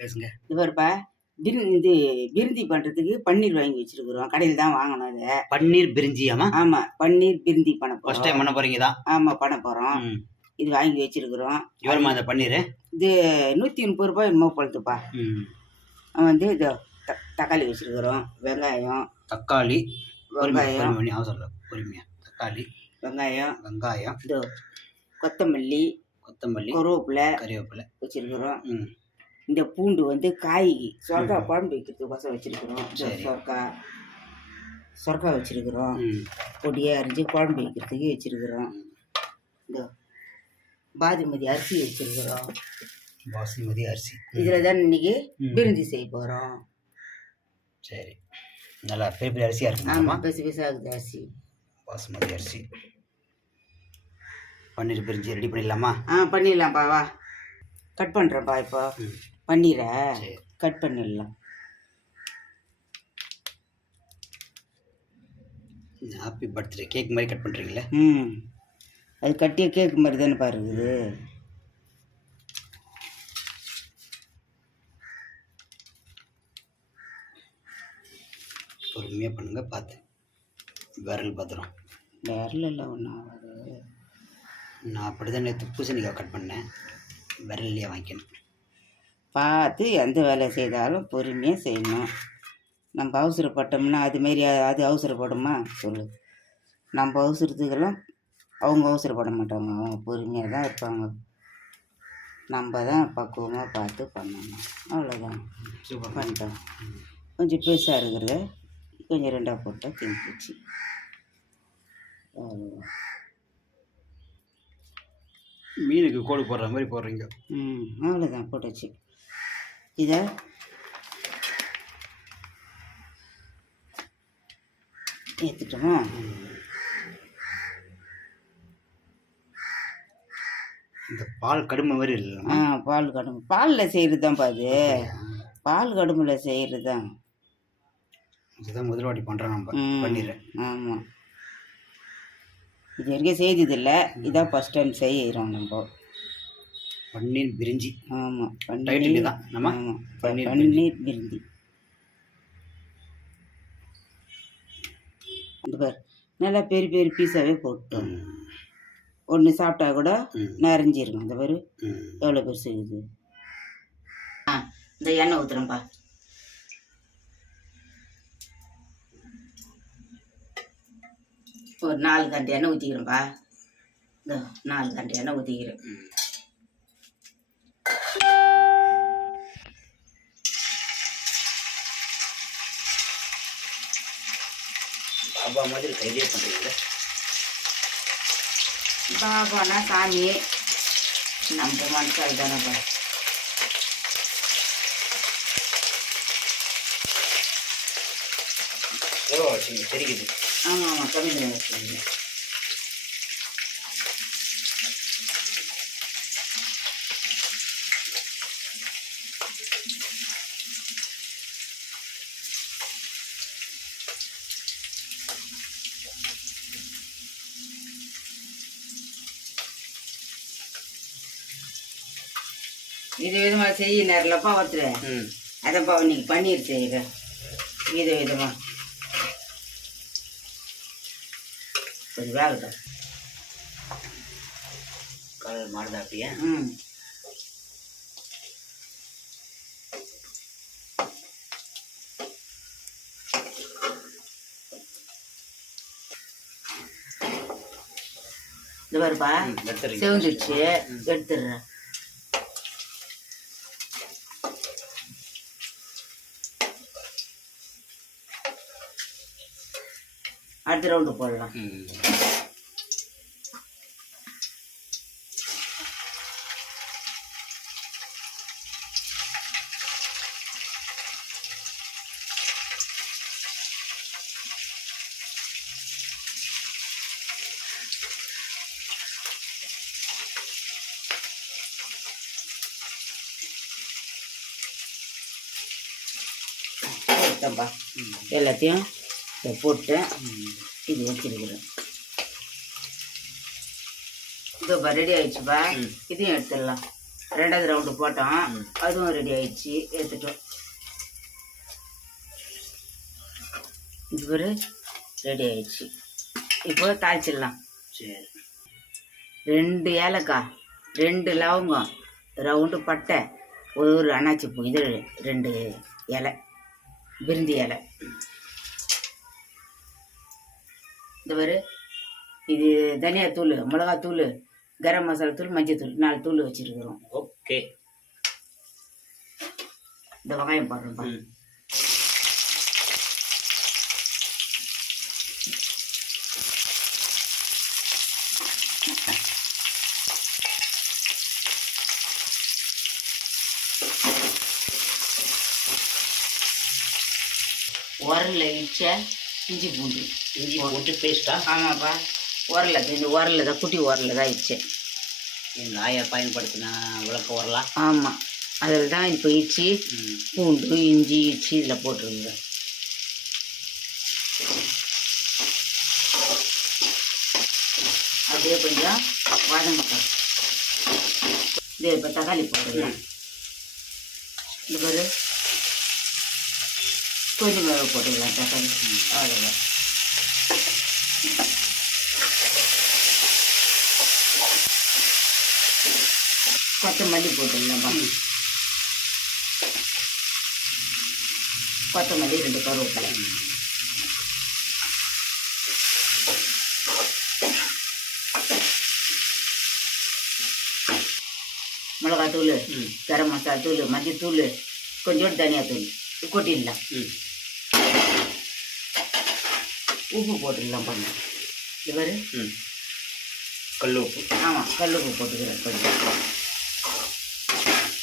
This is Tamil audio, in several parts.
பேசுங்க. இது பாருப்பா, இது பிரிந்தி பண்ணுறதுக்கு பன்னீர் வாங்கி வச்சிருக்கிறோம். கடையில் தான் வாங்கணும் இதை. பன்னீர் பிரிஞ்சியாமா? ஆமாம், பன்னீர் பிரிந்தி பண்ண போகிறோம். ஃபர்ஸ்ட் டைம் பண்ண போகிறீங்க தான்? ஆமாம், பண்ண போகிறோம். இது வாங்கி வச்சிருக்கிறோம். எவ்வளோமா இந்த பன்னீர்? இது 130 ரூபாய் என்னமோ பழுத்துப்பா. வந்து இது தக்காளி வச்சிருக்கிறோம், வெங்காயம், தக்காளி, வெங்காயம், அவசரம் பொறுமையாக, தக்காளி, வெங்காயம், இது கொத்தமல்லி, கருவேப்பிலை வச்சிருக்கிறோம். இந்த பூண்டு வந்து காய்க்கு சொரக்கா குழம்பு வைக்கிறதுக்கோசம் வச்சிருக்கிறோம். சொரக்கா வச்சிருக்கிறோம், பொடியாக அரிஞ்சு குழம்பு வைக்கிறதுக்கு வச்சிருக்கிறோம். இந்த பாசுமதி அரிசி வச்சிருக்கிறோம். பாசுமதி அரிசி இதில் தான் இன்னைக்கு பிரிஞ்சி செய்ய போகிறோம். சரி, நல்லா பெரிய பெரிய அரிசியாக இருக்கு. ஆமாம், பெருசு பெருசாக இருக்குது அரிசி. பாசுமதி அரிசி. பன்னீர் பிரிஞ்சி ரெடி பண்ணிடலாமா? பண்ணிடலாம்ப்பா. வா, கட் பண்ணுறேன்ப்பா. இப்போ பன்னீரை கட் பண்ணிடலாம். ஹாப்பி பர்த்டே கேக் மாதிரி கட் பண்ணுறீங்களே? அது கட்டிய கேக் மாதிரி தானே பாருக்குது. பொறுமையாக பண்ணுங்க, பார்த்து விரல் பத்திரம். விரல் எல்லாம் ஒன்றும் ஆகாது. நான் அப்படி தான் நேற்று பூசணிக்காய் கட் பண்ணேன், விரல்லையே வாங்கிக்கணும். பார்த்து எந்த வேலை செய்தாலும் பொறுமையாக செய்யணும். நம்ம அவசரப்பட்டோம்னா அதுமாரி அது அவசரப்படுமா சொல்லு? நம்ம அவசரத்துக்கெல்லாம் அவங்க அவசரப்பட மாட்டாங்க, அவங்க பொறுமையாக தான் இருப்பாங்க. நம்ம தான் பக்குவமாக பார்த்து பண்ணணும், அவ்வளோதான். பண்ணிட்டோம். கொஞ்சம் பெருசாக இருக்கிறத கொஞ்சம் ரெண்டாக போட்டால் திம்பிச்சு. மீனுக்கு கோடு போடுற மாதிரி போடுறீங்க. அவ்வளோதான், போட்டாச்சு. இதை ஏற்றுட்டோமா? இந்த பால் கடுமை மாதிரி இல்லை? பால் கடுமை பாலில் செய்கிறது தான்ப்பா. அது பால் கடுமையில் செய்கிறது தான். இதுதான் முதல் வாட்டி பண்ணுறோம் நம்ம பன்னீர். ஆமாம், இது வரைக்கும் செய்ததில்லை, இதான் ஃபஸ்ட் டைம் செய்கிறோம் நம்ம. பன்னீர் பிரிஞ்சி. ஆமாம், பன்னீர் தான் நம்ம. பன்னீர் பிரிஞ்சி. இந்த பார், நல்லா பெரிய பெரிய பீஸாகவே போட்டோம். ஒன்று சாப்பிட்டா கூட நிறைஞ்சிருக்கும். இந்த பாரு எவ்வளோ பெருசு இருக்குது. இந்த எண்ணெய் ஊற்றுறேன்ப்பா. ஒரு 4 கண்டி எண்ணெய் ஊற்றிக்கிறேன்ப்பா. இந்த 4 கண்டி எண்ணெய் ஊற்றிக்கிறேன். பாபா மாதிரி கையிலே பண்ணுறீங்க. பாபானா சாமி, நம்ம மனுஷால் தானேப்பா. தெரியுது. ஆமாம் ஆமாம், கம்மியில் வச்சுருங்க. இது விதமாக செய்ய நேரலப்பா ஒருத்தர். அதைப்பா இன்னைக்கு பன்னீர் செய்கிறேன் வித விதமாக. கொஞ்சம் வேகட்டும். கலர் மாறுதா அப்படியே? இது வருப்பா, செவந்துடுச்சு, எடுத்துடுறேன். அடுத்த ரவுண்டு போடலாம். எல்லாத்தையும் போட்டு இது வச்சிருக்கிறேன். இதோ ரெடி ஆயிடுச்சுப்பா, இதையும் எடுத்துடலாம். ரெண்டாவது ரவுண்டு போட்டோம், ம். அதுவும் ரெடி ஆயிடுச்சு, எடுத்துட்டோம். இது ஒரு ரெடி ஆயிடுச்சு. இப்போ தாளிச்சிடலாம். சரி. 2 ஏலக்காய், 2 லவங்கம், ரவுண்டு பட்டை, ஒரு அன்னாச்சி பூ, இது 2 இலை, பிரிந்தி இலை. இந்த பாரு, இது தனியாத்தூள், மிளகாத்தூள், கரம் மசாலா தூள், மஞ்சள் தூள், 4 தூள் வச்சுருக்குறோம். ஓகே. இந்த வெங்காயம் போடுறோம்ப்பா. உரல்ல இடிச்ச இஞ்சி பூண்டு. இஞ்சி போட்டு பேஸ்ட்டா? ஆமாப்பா, உரல்ல, இந்த உரல்ல தான், குட்டி உரல்ல தான் இடிச்சேன். எங்கள் ஆயா பயன்படுத்தின விளக்க வரலாம். ஆமாம், அதில் தான் இப்போ இடிச்சு பூண்டு இஞ்சி இடிச்சு இதில் போட்டுருங்க. அப்படியே கொஞ்சம் வதங்கப்பா. இது இப்போ தக்காளி போட்டுடலாம். இந்த பாரு, கொஞ்சம் மிளகு போட்டுக்கலாம் தக்காளி, அவ்வளோதான். கொத்தமல்லி போட்டுடலாம்ப்பா. கொத்தமல்லி 2 கருவேப்பிலை. மிளகாத்தூள், கரம் மசாலா தூள், மஞ்சள் தூள், கொஞ்சோண்டு தனியாத்தூள் கொட்டிடலாம். உப்பு போட்டுடலாம் பண்ண. இது பாரு, கல் உப்பு. ஆமாம், கல் உப்பு போட்டுக்கிறேன் கொஞ்சம்.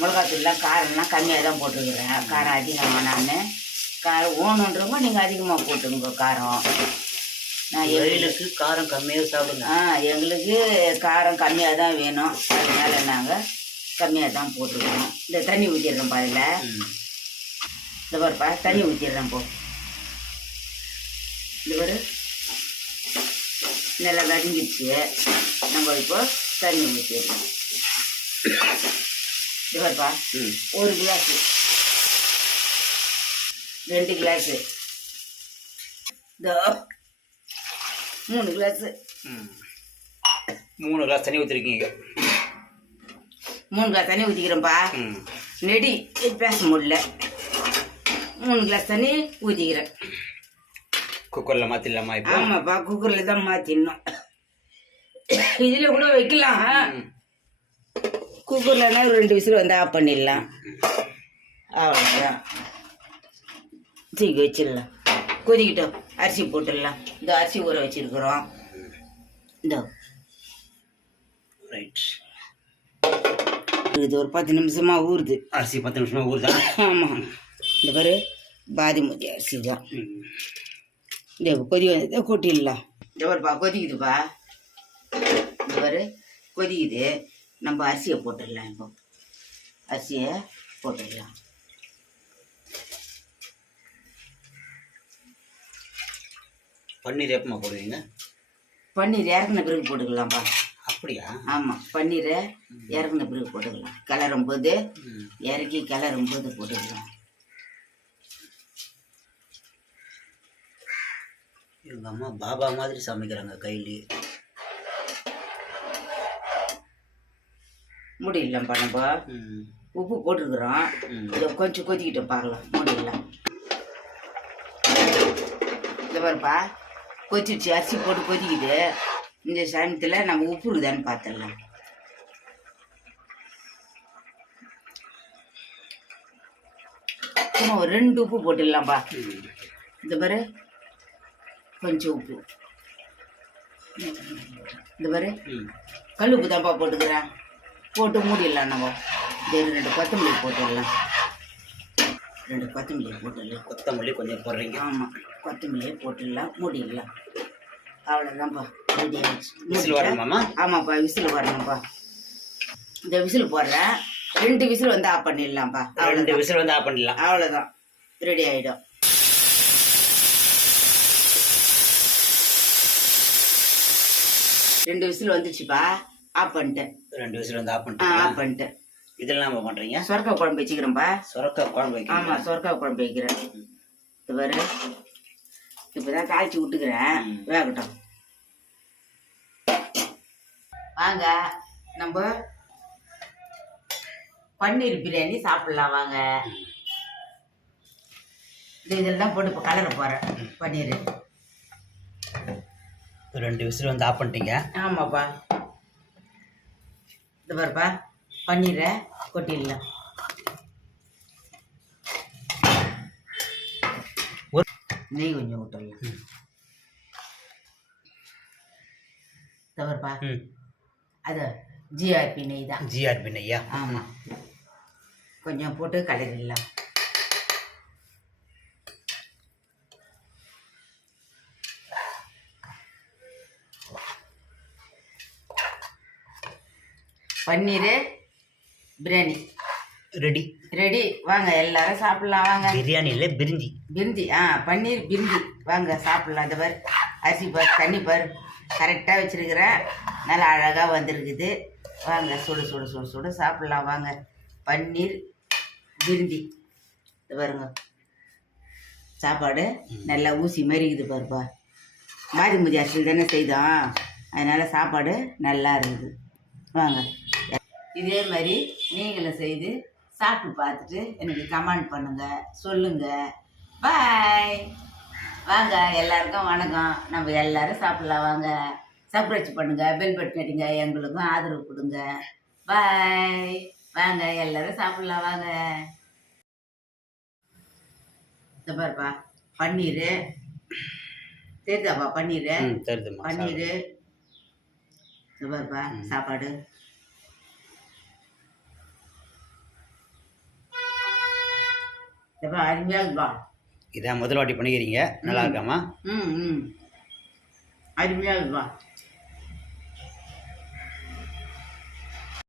மிளகாத்தூள்லாம் காரம்லாம் கம்மியாக தான் போட்டுக்கிறேன், காரம் அதிகம் வேணான்னு. காரம் ஓணுன்றவங்க நீங்கள் அதிகமாக போட்டுங்க காரம். நான் வெயிலுக்கு காரம் கம்மியாக சாப்பிடுங்க. எங்களுக்கு காரம் கம்மியாக தான் வேணும், அதனால நாங்கள் கம்மியாக தான் போட்டுக்கிறோம். இந்த தண்ணி ஊற்றிடுறோம் பாதில். இந்த பாருப்பா, தண்ணி ஊற்றிடுறேன் போ. இந்த பாரு, நல்லா வதங்கிடுச்சு. நம்ம இப்போ தண்ணி ஊற்றிடலாம். இது பாருப்பா, 1 கிளாஸு, 2 கிளாஸு, இதோ 3 கிளாஸு. 3 கிளாஸ் தண்ணி ஊற்றிருக்கீங்க. 3 கிளாஸ் தண்ணி ஊற்றிக்கிறேன்ப்பா. நெடி பேச முடியல. 3 கிளாஸ் தண்ணி ஊற்றிக்கிறேன். குக்கரில் மாற்றிடலாமா இப்போ? ஆமாப்பா, குக்கரில் தான் மாற்றிடணும். இதில் கூட வைக்கலாம், குக்கர்லன்னா 2 விசில் வந்து ஆஃப் பண்ணிடலாம். அவ்வளோதான், தூக்கி வச்சிடலாம். கொதிக்கிட்டோம், அரிசி போட்டுடலாம். இந்த அரிசி ஊற வச்சுருக்குறோம். இந்த ரைட், இது ஒரு 10 நிமிஷமாக ஊறுது. அரிசி 10 நிமிஷமாக ஊறுதா? ஆமாம், இந்த பாரு, பாதிமதி அரிசி தான். இந்த கொதி வந்து கொட்டிடலாம். இந்த பாருப்பா, கொதிக்குதுப்பா. இந்த பாரு, கொதிக்குது. நம்ம அரிசியை போட்டுடலாம். இப்போ அரிசியை போட்டுடலாம். பன்னீர் எப்பமா போடுவீங்க? பன்னீர் இறக்குன பிறகு போட்டுக்கலாம்ப்பா. அப்படியா? ஆமாம், பன்னீரை இறக்குன பிறகு போட்டுக்கலாம். கிளறும் போது இறக்கி கிளறும் போது போட்டுக்கலாம். எங்கள் அம்மா பாபா மாதிரி சமைக்கிறாங்க கையிலேயே. முடியலப்பா, நம்ம உப்பு போட்டுருக்குறோம். இதை கொஞ்சம் கொதிக்கிட்டோம், பார்க்கலாம். முடியலாம். இந்த பாருப்பா, கொதிச்சு அரிசி போட்டு கொதிக்குது. இந்த சமயத்தில் நம்ம உப்பு இருக்குதான்னு பார்த்துடலாம். சும்மா ஒரு 2 உப்பு போட்டுடலாம்ப்பா. இந்த பாரு, கொஞ்சம் உப்பு. இந்த பாரு, கல் உப்பு தான்ப்பா போட்டுக்கிறேன். போட்டு மூடிடலாம். நம்ம இந்த 2 கொத்தமல்லி போட்டுடலாம். 2 கொத்தமல்லி போட்டுடலாம். கொத்தமல்லி கொஞ்சம் போடுறீங்க? ஆமாம், கொத்தமல்லியே போட்டுடலாம், மூடிடலாம். அவ்வளோதான்ப்பா, ரெடி ஆகிடுச்சு. விசில் வரணுமாம்மா? ஆமாப்பா, விசில் வரணும்ப்பா. இந்த விசில் போடுறேன், 2 விசில் வந்து ஆஃப் பண்ணிடலாம்ப்பா. 2 விசில் வந்து ஆஃப் பண்ணிடலாம். அவ்வளோதான், ரெடி ஆகிடும். ரெண்டு விசில் வந்துச்சுப்பா, ஆஃப் பண்ணிட்டேன். 2 விசில் வந்து ஆஃப் ஆஃப் பண்ணிட்டேன். இதெல்லாம் நம்ம பண்ணுறீங்க? சொரக்காய் குழம்பு வச்சுக்கிறேன்ப்பா. சொரக்காய் குழம்பு வைக்கிறீங்க? ஆமாம், சொரக்காய் குழம்பு வைக்கிறேன். இது பாரு, இப்போ தான் தாளிச்சு விட்டுக்கிறேன், வேகட்டும். வாங்க நம்ம பன்னீர் பிரியாணி சாப்பிடலாம் வாங்க. இதில் தான் போட்டு இப்போ கலர போகிறேன் பன்னீர். 2 விசில் வந்து ஆஃப் பண்ணிட்டீங்க? ஆமாப்பா. இது பாருப்பா, பன்னீரை கொட்டிடலாம். நெய் கொஞ்சம் விட்டுடலாம். தவறுப்பா, அது ஜிஆர்பி நெய் தான். ஜிஆர்பி நெய்யா? ஆமாம், கொஞ்சம் போட்டு கலரிடலாம். பன்னீர் பிரியாணி ரெடி. ரெடி. வாங்க எல்லாரும் சாப்பிடலாம் வாங்க. பிரியாணி இல்லை, பிரிஞ்சி. பிரிஞ்சி, பன்னீர் பிரிஞ்சி. வாங்க சாப்பிடலாம். இந்த பார், அரிசி பார், தண்ணி பார், கரெக்டாக வச்சுருக்கிறேன். நல்லா அழகாக வந்திருக்குது. வாங்க சுடு சுடு சுடு சுடு சாப்பிடலாம் வாங்க. பன்னீர் பிரிஞ்சி. இது பாருங்க, சாப்பாடு நல்லா ஊசி மாதிரி இருக்குது பாருப்பா. பாதிமுதி அரிசியில் தானே செய்தோம், அதனால் சாப்பாடு நல்லா இருக்குது. வாங்க, இதே மாதிரி நீங்களும் செய்து சாப்பிட்டு பார்த்துட்டு எனக்கு கமெண்ட் பண்ணுங்கள், சொல்லுங்கள். பாய். வாங்க எல்லாருக்கும் வணக்கம். நம்ம எல்லோரும் சாப்பிட்லாம் வாங்க. சப்ஸ்கிரைப் பண்ணுங்கள், பெல் பட்டன் அடிங்க, எங்களுக்கும் ஆதரவு கொடுங்க. பாய். வாங்க எல்லோரும் சாப்பிட்லாம் வாங்க. இந்த பாருப்பா, பன்னீர் தெரியுதாப்பா? பன்னீர் பன்னீர். இந்த பாருப்பா சாப்பாடு. அருமையாக இருக்குப்பா. இதான் முதல் வாட்டி பண்ணிக்கிறீங்க, நல்லா இருக்காமா? அருமையாக இருக்குப்பா.